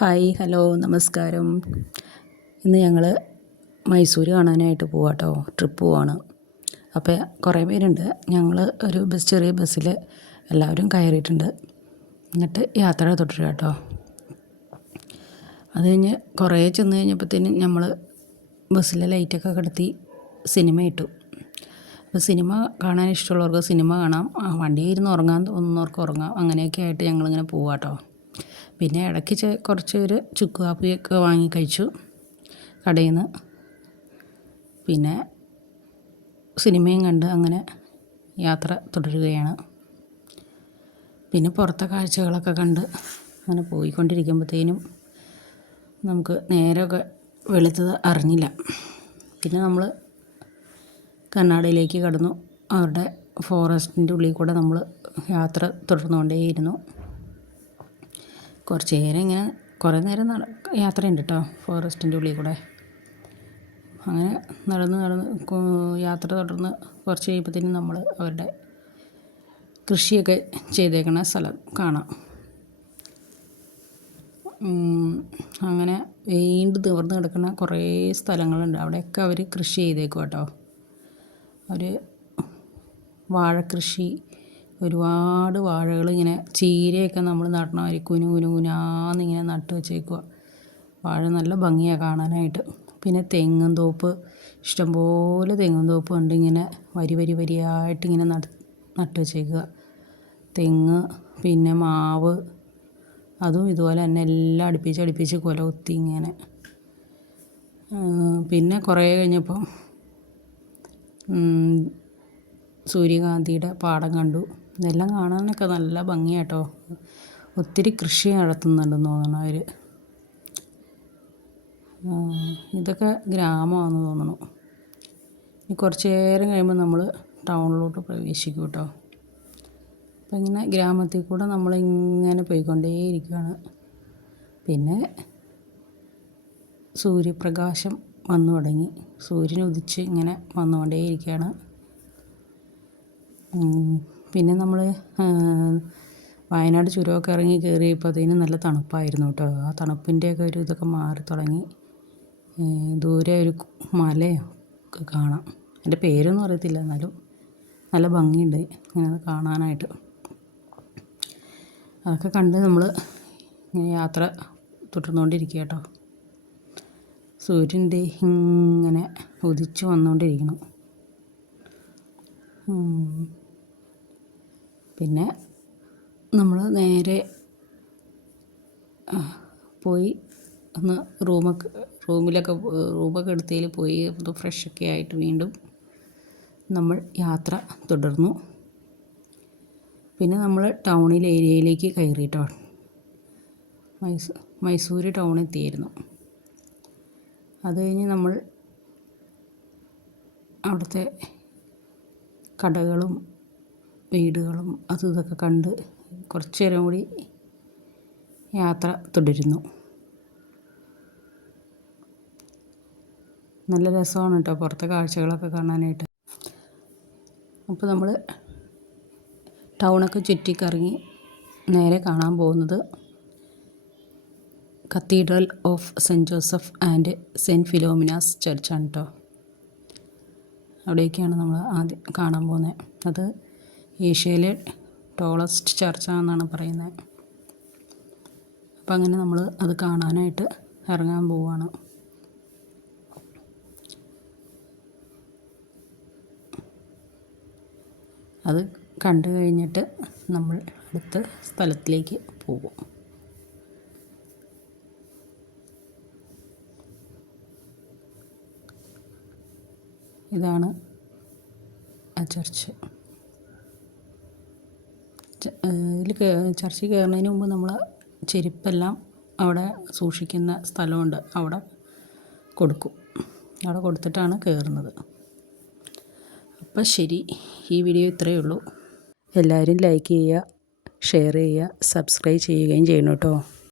Hi hello നമസ്കാരം. ഇന്ന് ഞങ്ങൾ മൈസൂർ കാണാനായിട്ട് പോവാട്ടോ, ട്രിപ്പ് പോവാണ്. അപ്പോൾ കുറേ പേരുണ്ട്. ഞങ്ങൾ ഒരു ചെറിയ ബസ്സിൽ എല്ലാവരും കയറിയിട്ടുണ്ട്. എന്നിട്ട് യാത്ര തുടരുക കേട്ടോ. അത് കഴിഞ്ഞ് കുറേ ചെന്ന് കഴിഞ്ഞപ്പോഴത്തേനും നമ്മൾ ബസ്സിലെ ലൈറ്റൊക്കെ കെടുത്തി സിനിമ ഇട്ടു. അപ്പോൾ സിനിമ കാണാൻ ഇഷ്ടമുള്ളവർക്ക് സിനിമ കാണാം, വണ്ടിയിൽ ഇരുന്ന് ഉറങ്ങാൻ തോന്നുന്നവർക്ക് ഉറങ്ങാം. അങ്ങനെയൊക്കെ ആയിട്ട് ഞങ്ങളിങ്ങനെ പോവാട്ടോ. പിന്നെ ഇടയ്ക്ക് കുറച്ച് ഒരു ചുക്ക് കാപ്പിയൊക്കെ വാങ്ങി കഴിച്ചു കടയിൽ നിന്ന്. പിന്നെ സിനിമയും കണ്ട് അങ്ങനെ യാത്ര തുടരുകയാണ്. പിന്നെ പുറത്തെ കാഴ്ചകളൊക്കെ കണ്ട് അങ്ങനെ പോയിക്കൊണ്ടിരിക്കുമ്പോഴത്തേനും നമുക്ക് നേരമൊക്കെ വെളുത്തത് അറിഞ്ഞില്ല. പിന്നെ നമ്മൾ കർണാടകയിലേക്ക് കടന്നു. അവരുടെ ഫോറസ്റ്റിൻ്റെ ഉള്ളിൽ കൂടെ നമ്മൾ യാത്ര തുടർന്നുകൊണ്ടേയിരുന്നു. കുറച്ച് നേരം ഇങ്ങനെ കുറേ നേരം യാത്രയുണ്ട് കേട്ടോ ഫോറസ്റ്റിൻ്റെ ഉള്ളിൽ കൂടെ. അങ്ങനെ നടന്ന് യാത്ര തുടർന്ന് കുറച്ച് കഴിയുമ്പോഴത്തേനും നമ്മൾ അവരുടെ കൃഷിയൊക്കെ ചെയ്തേക്കണ സ്ഥലം കാണാം. അങ്ങനെ വീണ്ടും നിവർന്ന് കിടക്കുന്ന കുറേ സ്ഥലങ്ങളുണ്ട്. അവിടെയൊക്കെ അവർ കൃഷി ചെയ്തേക്കും കേട്ടോ. അവർ വാഴക്കൃഷി, ഒരുപാട് വാഴകൾ ഇങ്ങനെ ചീരയൊക്കെ നമ്മൾ നടണമാതിരി കുനുകുനാന്നിങ്ങനെ നട്ട് വെച്ചേക്കുക. വാഴ നല്ല ഭംഗിയാണ് കാണാനായിട്ട്. പിന്നെ തെങ്ങും തോപ്പ്, ഇഷ്ടംപോലെ തെങ്ങും തോപ്പ് ഉണ്ട്. ഇങ്ങനെ വരിയായിട്ടിങ്ങനെ നട്ട് വെച്ചേക്കുക. തെങ്ങ്, പിന്നെ മാവ്, അതും ഇതുപോലെ തന്നെ എല്ലാം അടുപ്പിച്ച് കുല കുത്തി ഇങ്ങനെ. പിന്നെ കുറേ കഴിഞ്ഞപ്പം സൂര്യകാന്തിയുടെ പാടം കണ്ടു. ഇതെല്ലാം കാണാനൊക്കെ നല്ല ഭംഗിയാട്ടോ. ഒത്തിരി കൃഷി നടത്തുന്നുണ്ടെന്ന് തോന്നണം അവർ. ഇതൊക്കെ ഗ്രാമമാണെന്ന് തോന്നണം. ഇനി കുറച്ച് നേരം കഴിയുമ്പോൾ നമ്മൾ ടൗണിലോട്ട് പ്രവേശിക്കും കേട്ടോ. അപ്പം ഇങ്ങനെ ഗ്രാമത്തിൽ കൂടെ നമ്മളിങ്ങനെ പോയിക്കൊണ്ടേയിരിക്കുകയാണ്. പിന്നെ സൂര്യപ്രകാശം വന്നു തുടങ്ങി. സൂര്യൻ ഉദിച്ച് ഇങ്ങനെ വന്നുകൊണ്ടേയിരിക്കുകയാണ്. പിന്നെ നമ്മൾ വയനാട് ചുരമൊക്കെ ഇറങ്ങി കയറിയപ്പോഴത്തേനും നല്ല തണുപ്പായിരുന്നു കേട്ടോ. ആ തണുപ്പിൻ്റെയൊക്കെ ഒരു ഇതൊക്കെ മാറി തുടങ്ങി. ദൂരെ ഒരു മലയൊക്കെ കാണാം. എൻ്റെ പേരൊന്നും അറിയത്തില്ല, എന്നാലും നല്ല ഭംഗിയുണ്ട് ഇങ്ങനെ കാണാനായിട്ട്. അതൊക്കെ കണ്ട് നമ്മൾ ഇങ്ങനെ യാത്ര തുടർന്നുകൊണ്ടിരിക്കുക കേട്ടോ. സൂര്യൻ്റെ ഇങ്ങനെ ഉദിച്ച് വന്നുകൊണ്ടിരിക്കണം. പിന്നെ നമ്മൾ പോയി ഒന്ന് റൂമൊക്കെ എടുത്തതിൽ പോയി ഒന്ന് ഫ്രഷൊക്കെ ആയിട്ട് വീണ്ടും നമ്മൾ യാത്ര തുടർന്നു. പിന്നെ നമ്മൾ ഏരിയയിലേക്ക് കയറിയിട്ടോ. മൈസൂർ ടൗൺ എത്തിയായിരുന്നു. അത് കഴിഞ്ഞ് നമ്മൾ അവിടുത്തെ കടകളും വീടുകളും അതും ഇതൊക്കെ കണ്ട് കുറച്ച് നേരം കൂടി യാത്ര തുടരുന്നു. നല്ല രസമാണ് കേട്ടോ പുറത്തെ കാഴ്ചകളൊക്കെ കാണാനായിട്ട്. അപ്പോൾ നമ്മൾ ടൗണൊക്കെ ചുറ്റിക്കറങ്ങി നേരെ കാണാൻ പോകുന്നത് cathedral of saint Joseph and saint Philomena's ചർച്ചാണ് കേട്ടോ. അവിടേക്കാണ് നമ്മൾ ആദ്യം കാണാൻ പോകുന്നത്. അത് ഏഷ്യയിലെ ടോളസ്റ്റ് ചർച്ചാണെന്നാണ് പറയുന്നത്. അപ്പം അങ്ങനെ നമ്മൾ അത് കാണാനായിട്ട് ഇറങ്ങാൻ പോവുകയാണ്. അത് കണ്ടു കഴിഞ്ഞിട്ട് നമ്മൾ അടുത്ത സ്ഥലത്തിലേക്ക് പോകും. ഇതാണ് ആ ചർച്ച്. ഇതിൽ ചർച്ചിൽ കയറുന്നതിന് മുമ്പ് നമ്മൾ ചെരുപ്പെല്ലാം അവിടെ സൂക്ഷിക്കുന്ന സ്ഥലമുണ്ട്, അവിടെ കൊടുക്കും. അവിടെ കൊടുത്തിട്ടാണ് കയറുന്നത്. അപ്പം ശരി, ഈ വീഡിയോ ഇത്രയേ ഉള്ളൂ. എല്ലാവരും ലൈക്ക് ചെയ്യുക, ഷെയർ ചെയ്യുക, സബ്സ്ക്രൈബ് ചെയ്യുകയും ചെയ്യണം കേട്ടോ.